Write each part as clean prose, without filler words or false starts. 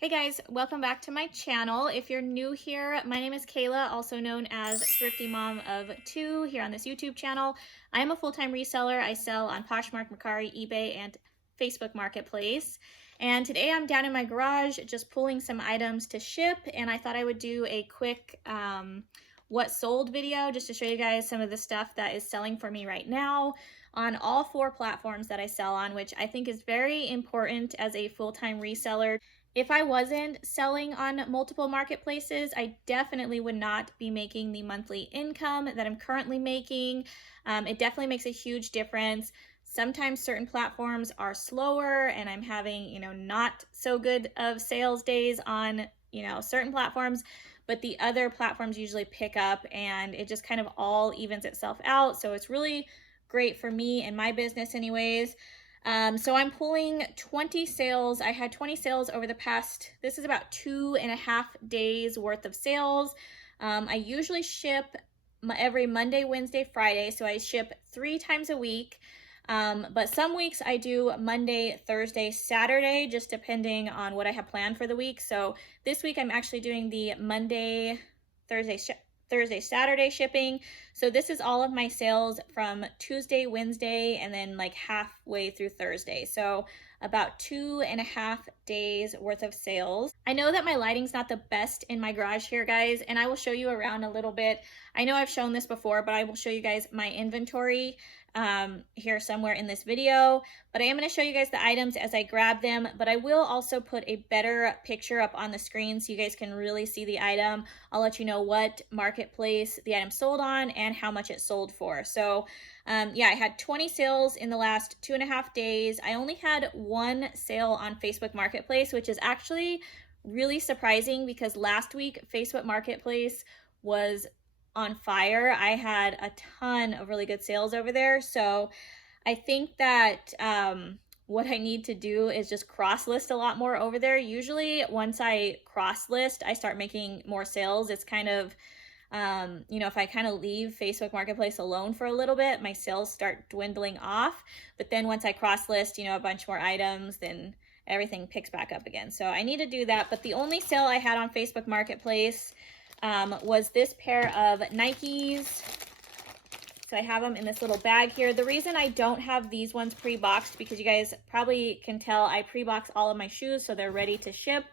Hey guys, welcome back to my channel. If you're new here, my name is Kayla, also known as Thrifty Mom of Two here on this YouTube channel. I am a full-time reseller. I sell on Poshmark, Mercari, eBay, and Facebook Marketplace. And today I'm down in my garage just pulling some items to ship, and I thought I would do a quick what sold video just to show you guys some of the stuff that is selling for me right now on all 4 platforms that I sell on, which I think is very important as a full-time reseller. If I wasn't selling on multiple marketplaces, I definitely would not be making the monthly income that I'm currently making. It definitely makes a huge difference. Sometimes certain platforms are slower and I'm having, not so good of sales days on, certain platforms, but the other platforms usually pick up and it just kind of all evens itself out. So it's really great for me and my business anyways. So I'm pulling 20 sales. I had 20 sales over the past, this is about 2.5 days worth of sales. I usually ship every Monday, Wednesday, Friday. So I ship 3 times a week. But some weeks I do Monday, Thursday, Saturday, just depending on what I have planned for the week. So this week I'm actually doing the Monday, Thursday, Saturday shipping. So this is all of my sales from Tuesday, Wednesday, and then like halfway through Thursday. So about 2.5 days worth of sales. I know that my lighting's not the best in my garage here, guys, and I will show you around a little bit. I know I've shown this before, but I will show you guys my inventory here somewhere in this video, but I am going to show you guys the items as I grab them, but I will also put a better picture up on the screen so you guys can really see the item. I'll let you know what marketplace the item sold on and how much it sold for. So yeah, I had 20 sales in the last 2.5 days. I only had 1 sale on Facebook Marketplace, which is actually really surprising because last week Facebook Marketplace was on fire. I had a ton of really good sales over there. So I think that what I need to do is just cross list a lot more over there. Usually once I cross list, I start making more sales. It's kind of, if I kind of leave Facebook Marketplace alone for a little bit, my sales start dwindling off. But then once I cross list, a bunch more items, then everything picks back up again. So I need to do that. But the only sale I had on Facebook Marketplace was this pair of Nikes. So I have them in this little bag here. The reason I don't have these ones pre-boxed, because you guys probably can tell I pre-box all of my shoes so they're ready to ship.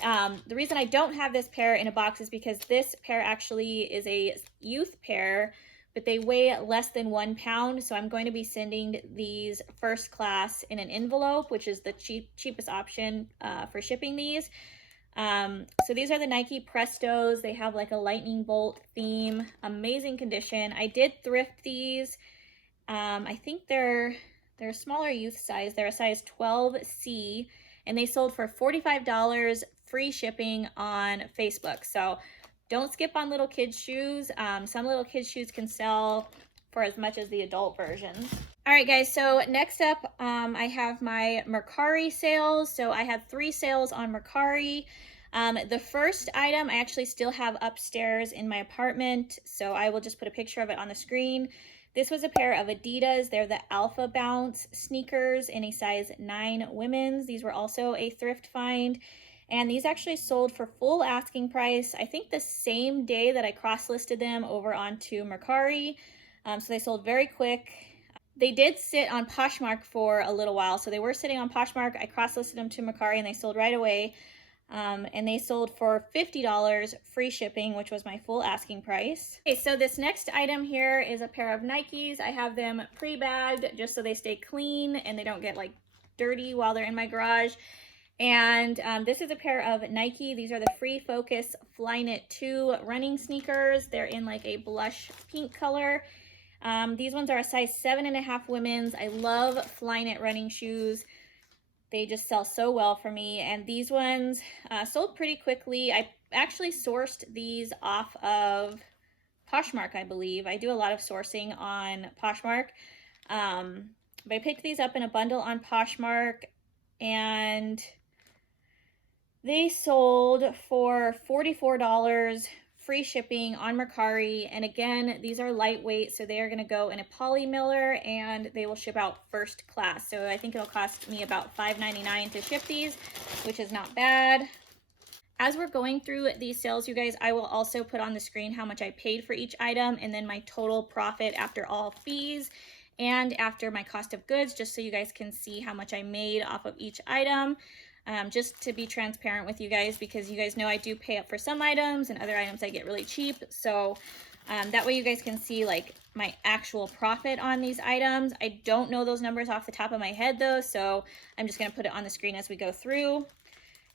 The reason I don't have this pair in a box is because this pair actually is a youth pair, but they weigh less than 1 pound. So I'm going to be sending these first class in an envelope, which is the cheapest option for shipping these. So these are the Nike Prestos. They have like a lightning bolt theme, amazing condition. I did thrift these. I think they're a smaller youth size. They're a size 12C and they sold for $45 free shipping on Facebook. So don't skip on little kids shoes. Some little kids shoes can sell for as much as the adult versions. All right, guys, so next up, I have my Mercari sales. So I had 3 sales on Mercari. The first item I actually still have upstairs in my apartment, so I will just put a picture of it on the screen. This was a pair of Adidas. They're the Alpha Bounce sneakers in a size 9 women's. These were also a thrift find, and these actually sold for full asking price, I think the same day that I cross-listed them over onto Mercari. So they sold very quick. They did sit on Poshmark for a little while. So they were sitting on Poshmark. I cross-listed them to Mercari and they sold right away. And they sold for $50 free shipping, which was my full asking price. Okay, so this next item here is a pair of Nikes. I have them pre-bagged just so they stay clean and they don't get like dirty while they're in my garage. And this is a pair of Nike. These are the Free Focus Flyknit 2 running sneakers. They're in like a blush pink color. These ones are a size 7.5 women's. I love Flyknit running shoes. They just sell so well for me. And these ones sold pretty quickly. I actually sourced these off of Poshmark, I believe. I do a lot of sourcing on Poshmark. But I picked these up in a bundle on Poshmark and they sold for $44 free shipping on Mercari. And again, these are lightweight, so they are going to go in a poly miller and they will ship out first class. So I think it'll cost me about $5.99 to ship these, which is not bad. As we're going through these sales, you guys, I will also put on the screen how much I paid for each item and then my total profit after all fees and after my cost of goods, just so you guys can see how much I made off of each item. Just to be transparent with you guys, because you guys know I do pay up for some items and other items I get really cheap. So that way you guys can see like my actual profit on these items. I don't know those numbers off the top of my head though, so I'm just gonna put it on the screen as we go through.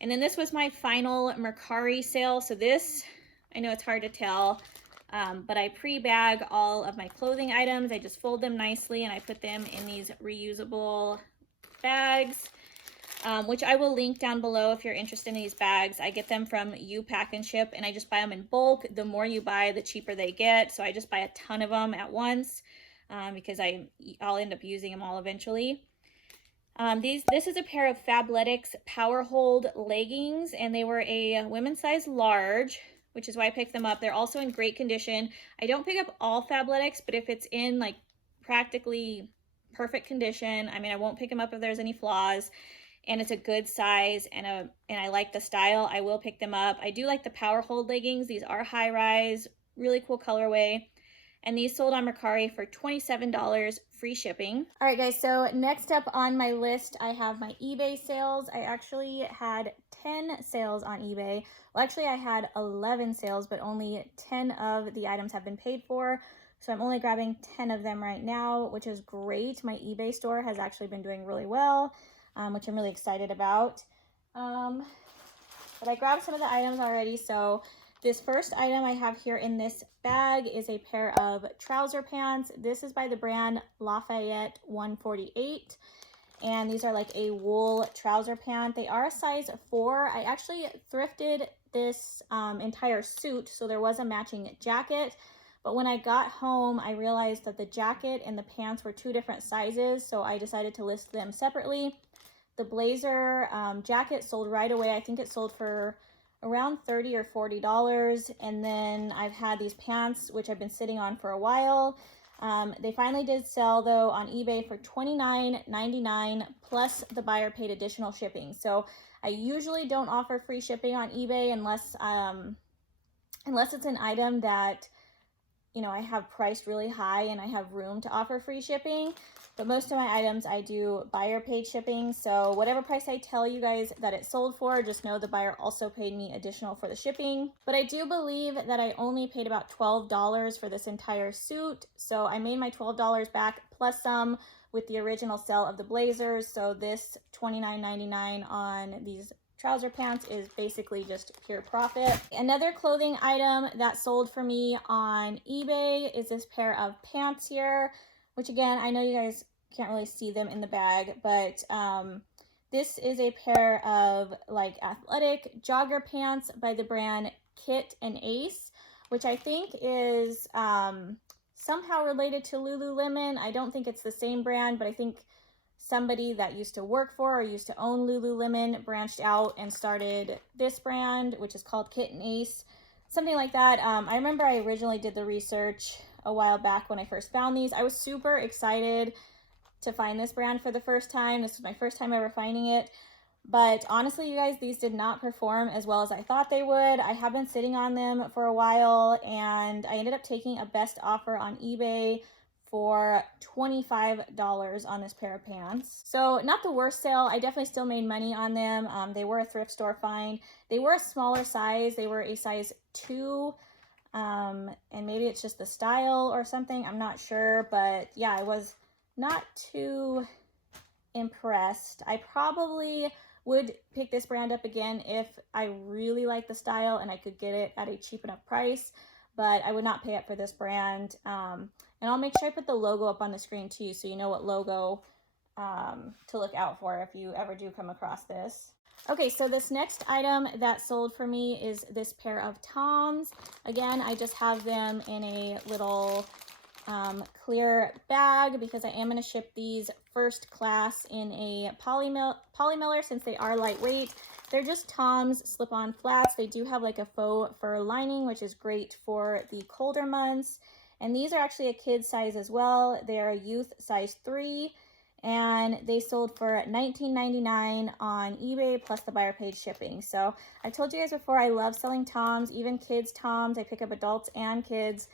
And then this was my final Mercari sale. So this, I know it's hard to tell, but I pre-bag all of my clothing items. I just fold them nicely and I put them in these reusable bags, which I will link down below if you're interested in these bags. I get them from You Pack and Ship and I just buy them in bulk. The more you buy, the cheaper they get. So I just buy a ton of them at once because I'll end up using them all eventually. This is a pair of Fabletics Power Hold leggings, and they were a women's size large, which is why I picked them up. They're also in great condition. I don't pick up all Fabletics, but if it's in like practically perfect condition, I mean, I won't pick them up if there's any flaws, and it's a good size and I like the style, I will pick them up. I do like the Power Hold leggings. These are high rise, really cool colorway. And these sold on Mercari for $27, free shipping. All right, guys, so next up on my list, I have my eBay sales. I actually had 10 sales on eBay. Well, actually, I had 11 sales, but only 10 of the items have been paid for. So I'm only grabbing 10 of them right now, which is great. My eBay store has actually been doing really well, which I'm really excited about. But I grabbed some of the items already, so this first item I have here in this bag is a pair of trouser pants. This is by the brand Lafayette 148. And these are like a wool trouser pant. They are a size 4. I actually thrifted this entire suit, so there was a matching jacket. But when I got home, I realized that the jacket and the pants were 2 different sizes, so I decided to list them separately. The blazer jacket sold right away. I think it sold for around $30 or $40, and then I've had these pants which I've been sitting on for a while. They finally did sell though on eBay for $29.99 plus the buyer paid additional shipping. So I usually don't offer free shipping on eBay unless it's an item that, you know, I have priced really high and I have room to offer free shipping. But most of my items I do buyer paid shipping, so whatever price I tell you guys that it sold for, just know the buyer also paid me additional for the shipping. But I do believe that I only paid about $12 for this entire suit, so I made my $12 back plus some with the original sale of the blazers. So this $29.99 on these trouser pants is basically just pure profit. Another clothing item that sold for me on eBay is this pair of pants here, which again, I know you guys can't really see them in the bag, but this is a pair of like athletic jogger pants by the brand Kit and Ace, which I think is somehow related to Lululemon. I don't think it's the same brand, but I think somebody that used to work for or used to own Lululemon branched out and started this brand, which is called Kit and Ace, something like that. I remember I originally did the research a while back when I first found these. I was super excited to find this brand for the first time. This was my first time ever finding it. But honestly, you guys, these did not perform as well as I thought they would. I have been sitting on them for a while, and I ended up taking a best offer on eBay for $25 on this pair of pants. So not the worst sale. I definitely still made money on them. They were a thrift store find. They were a smaller size. They were a size 2. And maybe it's just the style or something, I'm not sure, but yeah, I was not too impressed. I probably would pick this brand up again if I really like the style and I could get it at a cheap enough price, but I would not pay up for this brand. And I'll make sure I put the logo up on the screen too, so you know what logo to look out for if you ever do come across this. Okay, so this next item that sold for me is this pair of Toms. Again, I just have them in a little clear bag because I am going to ship these first class in a polymiller since they are lightweight. They're just Toms slip-on flats. They do have like a faux fur lining, which is great for the colder months. And these are actually a kid size as well. They are a youth size 3. and they sold for $19.99 on eBay plus the buyer paid shipping. So I told you guys before, I love selling Toms, even kids Toms. I pick up adults and kids.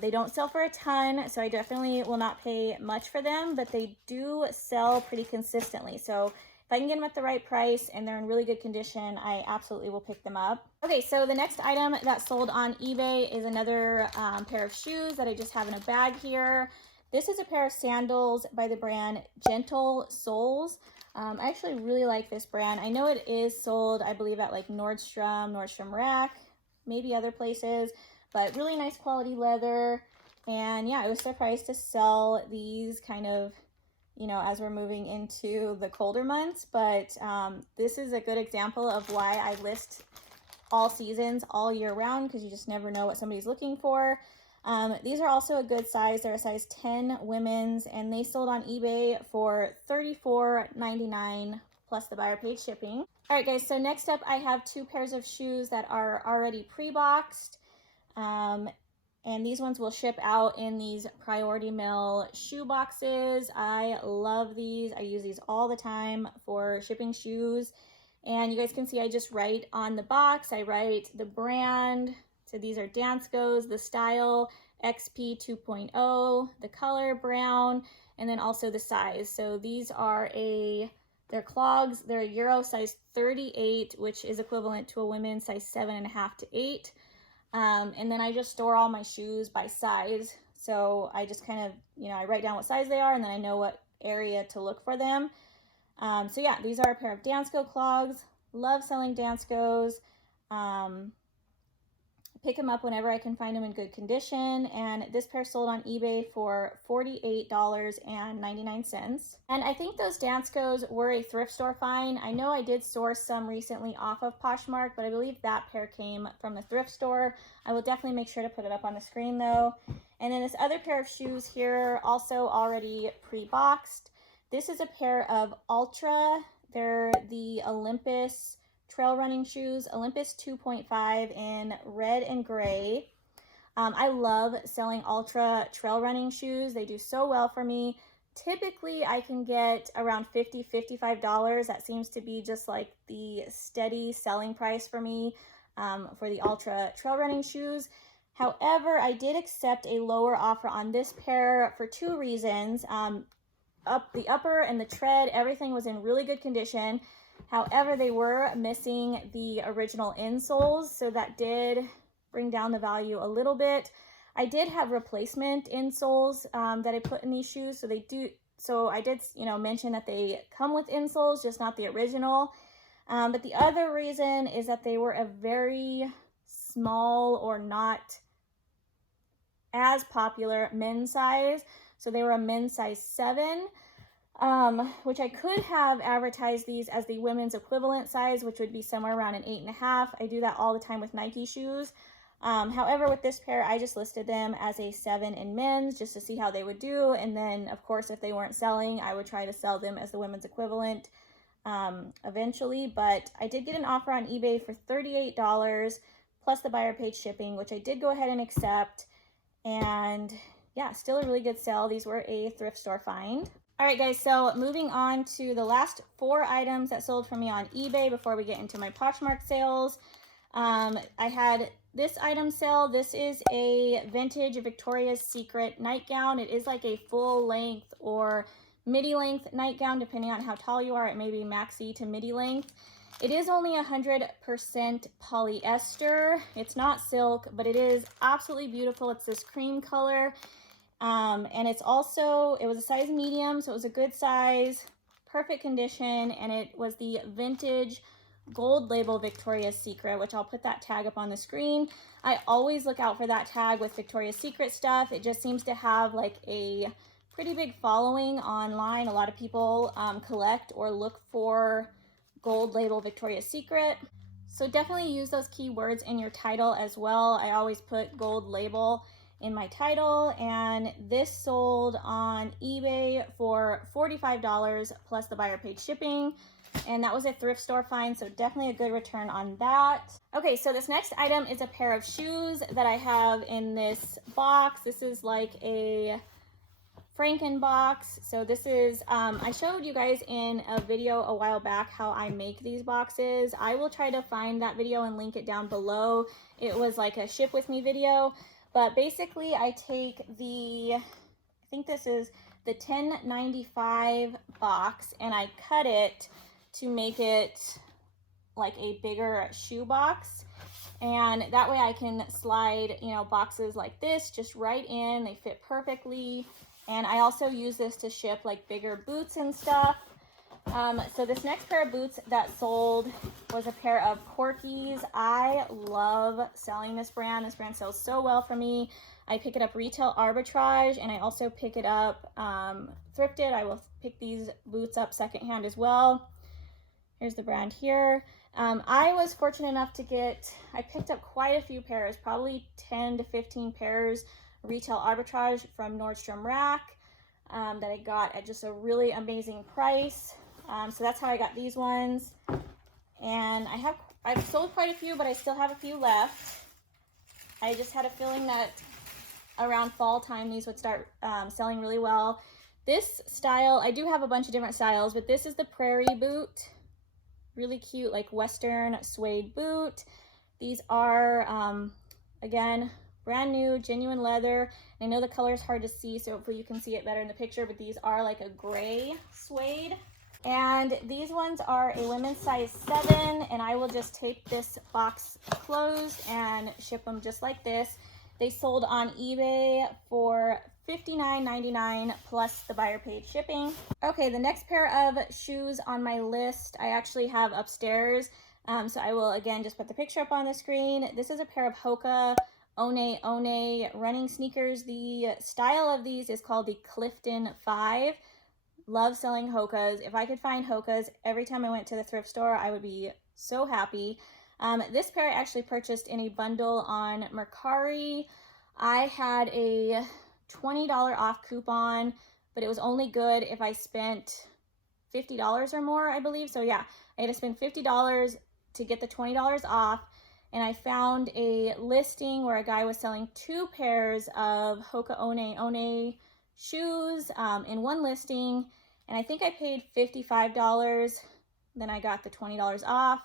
They don't sell for a ton, so I definitely will not pay much for them, but they do sell pretty consistently. So if I can get them at the right price and they're in really good condition, I absolutely will pick them up. Okay, so the next item that sold on eBay is another pair of shoes that I just have in a bag here. This is a pair of sandals by the brand Gentle Soles. I actually really like this brand. I know it is sold, I believe, at like Nordstrom Rack, maybe other places, but really nice quality leather. And yeah, I was surprised to sell these kind of, you know, as we're moving into the colder months. But this is a good example of why I list all seasons, all year round, because you just never know what somebody's looking for. These are also a good size. They're a size 10 women's, and they sold on eBay for $34.99 plus the buyer paid shipping. All right, guys, so next up I have two pairs of shoes that are already pre-boxed. And these ones will ship out in these priority mail shoe boxes. I love these. I use these all the time for shipping shoes. And you guys can see I just write on the box, I write the brand. So these are Dansko's, the style, XP 2.0, the color brown, and then also the size. So these are they're clogs. They're a Euro size 38, which is equivalent to a women's size 7.5 to 8. And then I just store all my shoes by size. So I just kind of, you know, I write down what size they are, and then I know what area to look for them. So yeah, these are a pair of Dansko clogs. Love selling Danskos. Pick them up whenever I can find them in good condition. And this pair sold on eBay for $48.99. And I think those Danskos were a thrift store find. I know I did source some recently off of Poshmark, but I believe that pair came from the thrift store. I will definitely make sure to put it up on the screen though. And then this other pair of shoes here, also already pre-boxed. This is a pair of Ultra. They're the Olympus trail running shoes, Olympus 2.5 in red and gray. I love selling Ultra trail running shoes. They do so well for me. Typically, I can get around $50, $55. That seems to be just like the steady selling price for me for the Ultra trail running shoes. However, I did accept a lower offer on this pair for two reasons. The upper and the tread, everything was in really good condition. However, they were missing the original insoles, so that did bring down the value a little bit. I did have replacement insoles that I put in these shoes, so they do. So I did, you know, mention that they come with insoles, just not the original. But the other reason is that they were a very small or not as popular men's size. So they were a men's size 7. Which I could have advertised these as the women's equivalent size, which would be somewhere around an 8.5. I do that all the time with Nike shoes. However, with this pair, I just listed them as a 7 in men's just to see how they would do. And then, of course, if they weren't selling, I would try to sell them as the women's equivalent eventually. But I did get an offer on eBay for $38 plus the buyer paid shipping, which I did go ahead and accept. And yeah, still a really good sale. These were a thrift store find. All right, guys, so moving on to the last 4 items that sold for me on eBay before we get into my Poshmark sales. I had this item sale. This is a vintage Victoria's Secret nightgown. It is like a full length or midi length nightgown, depending on how tall you are. It may be maxi to midi length. It is only 100% polyester. It's not silk, but it is absolutely beautiful. It's this cream color. And it was a size medium, so it was a good size, perfect condition, and it was the vintage gold label Victoria's Secret, which I'll put that tag up on the screen. I always look out for that tag with Victoria's Secret stuff. It just seems to have like a pretty big following online. A lot of people collect or look for gold label Victoria's Secret. So definitely use those keywords in your title as well. I always put gold label in my title, and this sold on eBay for $45 plus the buyer paid shipping, and that was a thrift store find, so definitely a good return on that. Okay, so this next item is a pair of shoes that I have in this box. This is like a Frankenbox. So this is, I showed you guys in a video a while back how I make these boxes. I will try to find that video and link it down below. It was like a ship with me video, but basically I take the, I think this is the 1095 box, and I cut it to make it like a bigger shoe box. And that way I can slide, you know, boxes like this just right in. They fit perfectly. And I also use this to ship like bigger boots and stuff. So this next pair of boots that sold was a pair of Corkies. I love selling this brand. This brand sells so well for me. I pick it up retail arbitrage, and I also pick it up thrifted. I will pick these boots up secondhand as well. Here's the brand here. I was fortunate enough to get, I picked up quite a few pairs, probably 10 to 15 pairs retail arbitrage from Nordstrom Rack that I got at just a really amazing price. So that's how I got these ones. And I've sold quite a few, but I still have a few left. I just had a feeling that around fall time these would start selling really well. This style, I do have a bunch of different styles, but this is the Prairie boot. Really cute, like Western suede boot. These are, again, brand new, genuine leather. I know the color is hard to see, so hopefully you can see it better in the picture, but these are like a gray suede. And these ones are a women's size 7, and I will just tape this box closed and ship them just like this. They sold on eBay for $59.99 plus the buyer paid shipping. Okay, the next pair of shoes on my list I actually have upstairs. So I will again just put the picture up on the screen. This is a pair of Hoka One running sneakers. The style of these is called the Clifton 5. Love selling Hokas. If I could find Hokas every time I went to the thrift store, I would be so happy. This pair I actually purchased in a bundle on Mercari. I had a $20 off coupon, but it was only good if I spent $50 or more, I believe. So yeah, I had to spend $50 to get the $20 off. And I found a listing where a guy was selling 2 pairs of Hoka One shoes in one listing. And I think I paid $55. Then I got the $20 off.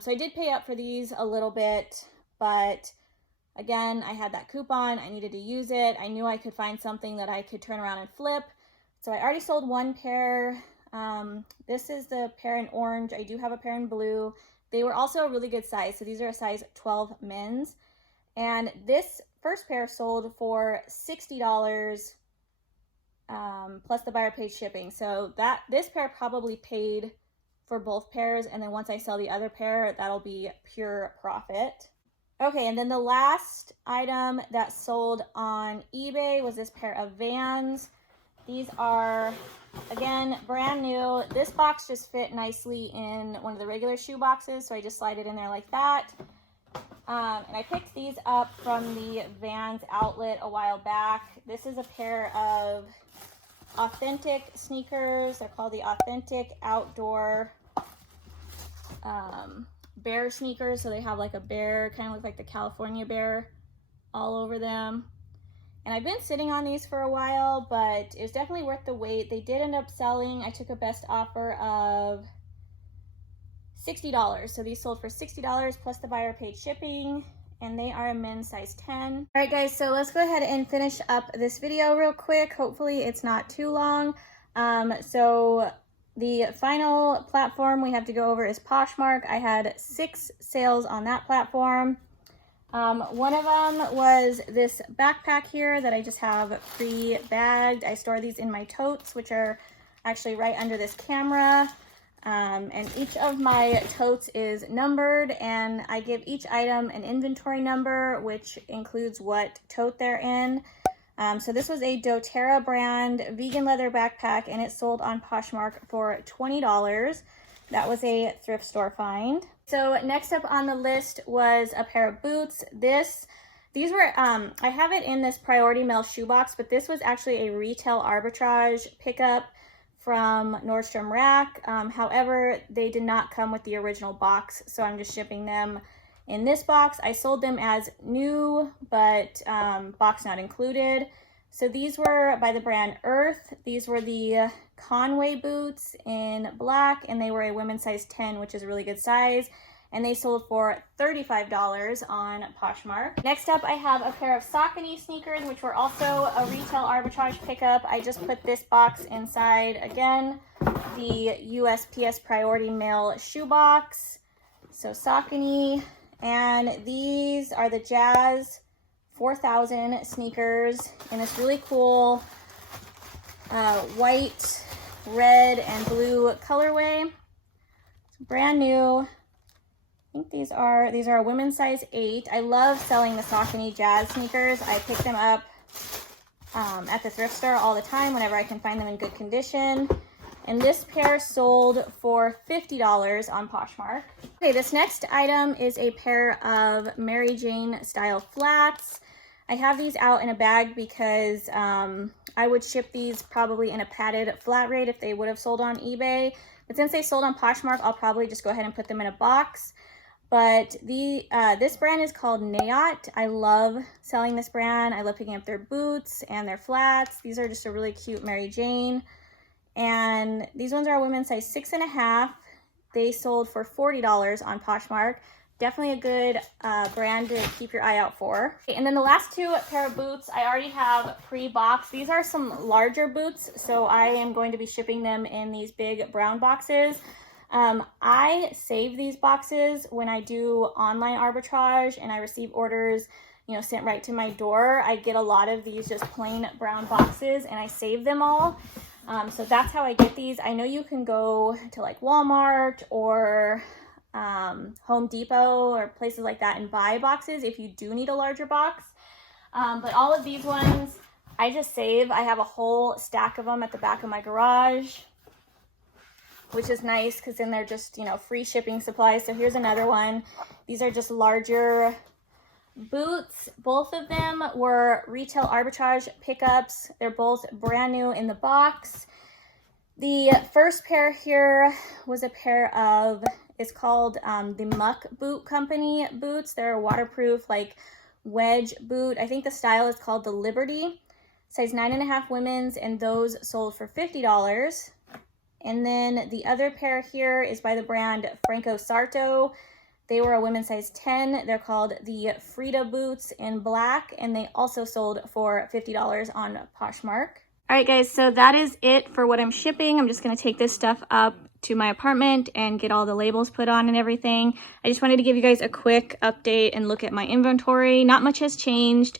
So I did pay up for these a little bit, but again, I had that coupon. I needed to use it. I knew I could find something that I could turn around and flip. So I already sold one pair. This is the pair in orange. I do have a pair in blue. They were also a really good size. So these are a size 12 men's. And this first pair sold for $60 plus the buyer paid shipping. So this pair probably paid for both pairs. And then once I sell the other pair, that'll be pure profit. Okay, and then the last item that sold on eBay was this pair of Vans. These are, again, brand new. This box just fit nicely in one of the regular shoe boxes, so I just slide it in there like that. And I picked these up from the Vans outlet a while back. This is a pair of authentic sneakers. They're called the Authentic Outdoor bear sneakers. So they have like a bear, kind of look like the California bear all over them. And I've been sitting on these for a while, but it was definitely worth the wait. They did end up selling. I took a best offer of $60. So these sold for $60 plus the buyer paid shipping, and they are a men's size 10. All right, guys, so let's go ahead and finish up this video real quick. Hopefully it's not too long. So the final platform we have to go over is Poshmark. I had 6 sales on that platform. One of them was this backpack here that I just have pre-bagged. I store these in my totes, which are actually right under this camera. And each of my totes is numbered, and I give each item an inventory number, which includes what tote they're in. So this was a doTERRA brand vegan leather backpack, and it sold on Poshmark for $20. That was a thrift store find. So next up on the list was a pair of boots. These were, I have it in this priority mail shoebox, but this was actually a retail arbitrage pickup from Nordstrom Rack. However, they did not come with the original box, so I'm just shipping them in this box. I sold them as new, but box not included. So these were by the brand Earth. These were the Conway boots in black, and they were a women's size 10, which is a really good size. And they sold for $35 on Poshmark. Next up, I have a pair of Saucony sneakers, which were also a retail arbitrage pickup. I just put this box inside, again, the USPS Priority Mail shoe box. So Saucony, and these are the Jazz 4000 sneakers in this really cool white, red, and blue colorway. It's brand new. I think these are a women's size 8. I love selling the Saucony Jazz sneakers. I pick them up at the thrift store all the time whenever I can find them in good condition. And this pair sold for $50 on Poshmark. Okay, this next item is a pair of Mary Jane style flats. I have these out in a bag because I would ship these probably in a padded flat rate if they would have sold on eBay. But since they sold on Poshmark, I'll probably just go ahead and put them in a box. But this brand is called Nayot. I love selling this brand. I love picking up their boots and their flats. These are just a really cute Mary Jane. And these ones are a women's size 6.5. They sold for $40 on Poshmark. Definitely a good brand to keep your eye out for. And then the last two pair of boots, I already have pre-boxed. These are some larger boots, so I am going to be shipping them in these big brown boxes. I save these boxes when I do online arbitrage and I receive orders, you know, sent right to my door. I get a lot of these just plain brown boxes and I save them all. So that's how I get these. I know you can go to like Walmart or Home Depot or places like that and buy boxes if you do need a larger box. But all of these ones, I just save. I have a whole stack of them at the back of my garage, which is nice because then they're just, you know, free shipping supplies. So here's another one. These are just larger boots. Both of them were retail arbitrage pickups. They're both brand new in the box. The first pair here was a pair of, it's called the Muck Boot Company boots. They're a waterproof like wedge boot. I think the style is called the Liberty. Size 9.5 women's, and those sold for $50. And then the other pair here is by the brand Franco Sarto. They were a women's size 10. They're called the Frida boots in black, and they also sold for $50 on Poshmark. All right, guys, so that is it for what I'm shipping. I'm just going to take this stuff up to my apartment and get all the labels put on and everything. I just wanted to give you guys a quick update and look at my inventory. Not much has changed.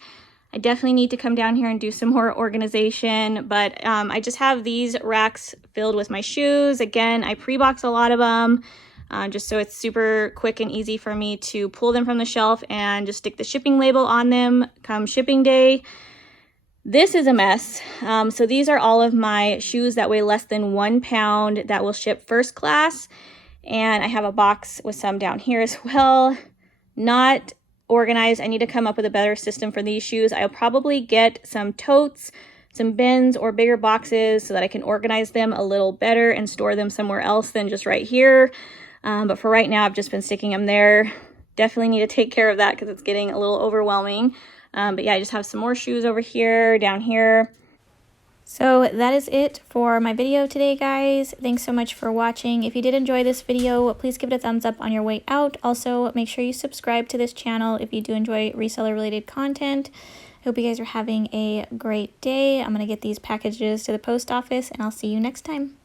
I definitely need to come down here and do some more organization, but I just have these racks filled with my shoes. Again, I pre-box a lot of them just so it's super quick and easy for me to pull them from the shelf and just stick the shipping label on them come shipping day. This is a mess. So these are all of my shoes that weigh less than 1 pound that will ship first class. And I have a box with some down here as well. Not organized. I need to come up with a better system for these shoes. I'll probably get some totes, some bins, or bigger boxes so that I can organize them a little better and store them somewhere else than just right here. But for right now, I've just been sticking them there. Definitely need to take care of that because it's getting a little overwhelming. But yeah, I just have some more shoes over here, down here. So that is it for my video today, guys. Thanks so much for watching. If you did enjoy this video, please give it a thumbs up on your way out. Also, make sure you subscribe to this channel if you do enjoy reseller related content. I hope you guys are having a great day. I'm going to get these packages to the post office and I'll see you next time.